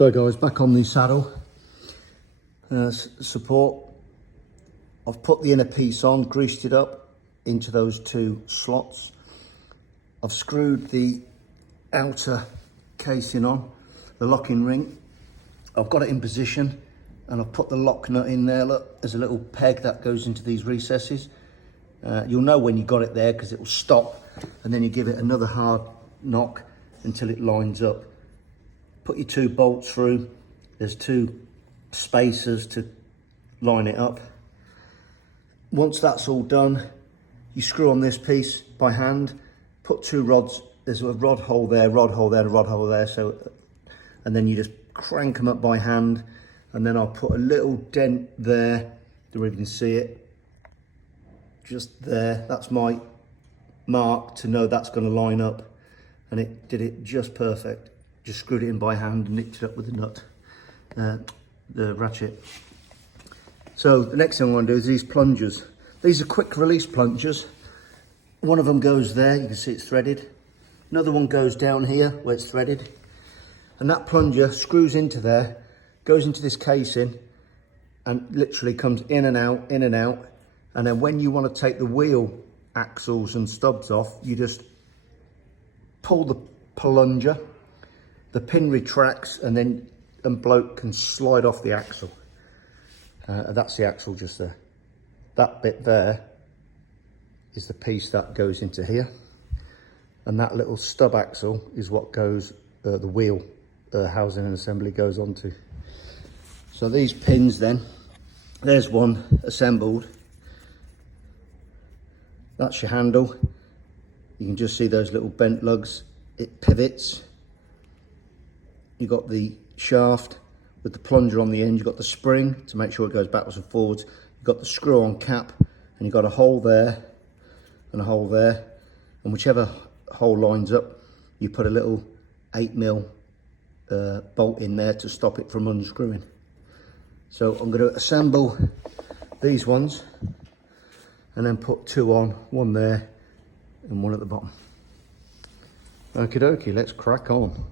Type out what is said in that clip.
So guys, back on the saddle support. I've put the inner piece on, greased it up into those two slots. I've screwed the outer casing on, the locking ring. I've got it in position and I've put the lock nut in there. Look, there's a little peg that goes into these recesses. You'll know when you got it there because it will stop, and then you give it another hard knock until it lines up. Put your two bolts through. There's two spacers to line it up. Once that's all done, you screw on this piece by hand, put two rods. There's a rod hole there, rod hole there, and a rod hole there. And then you just crank them up by hand. And then I'll put a little dent there, so you can see it. Just there, that's my mark to know that's going to line up. And it did it just perfect. Just screwed it in by hand and nicked it up with the nut, the ratchet. So the next thing I want to do is these plungers. These are quick release plungers. One of them goes there, you can see it's threaded. Another one goes down here where it's threaded. And that plunger screws into there, goes into this casing and literally comes in and out, in and out. And then when you want to take the wheel axles and stubs off, you just pull the plunger, the pin retracts, and then a bloke can slide off the axle. That's the axle just there. That bit there is the piece that goes into here. And that little stub axle is what goes, the wheel housing and assembly goes onto. So these pins then, there's one assembled. That's your handle. You can just see those little bent lugs. It pivots. You've got the shaft with the plunger on the end. You've got the spring to make sure it goes backwards and forwards. You've got the screw on cap, and you've got a hole there and a hole there. And whichever hole lines up, you put a little 8mm bolt in there to stop it from unscrewing. So I'm going to assemble these ones and then put two on, one there and one at the bottom. Okie dokie, let's crack on.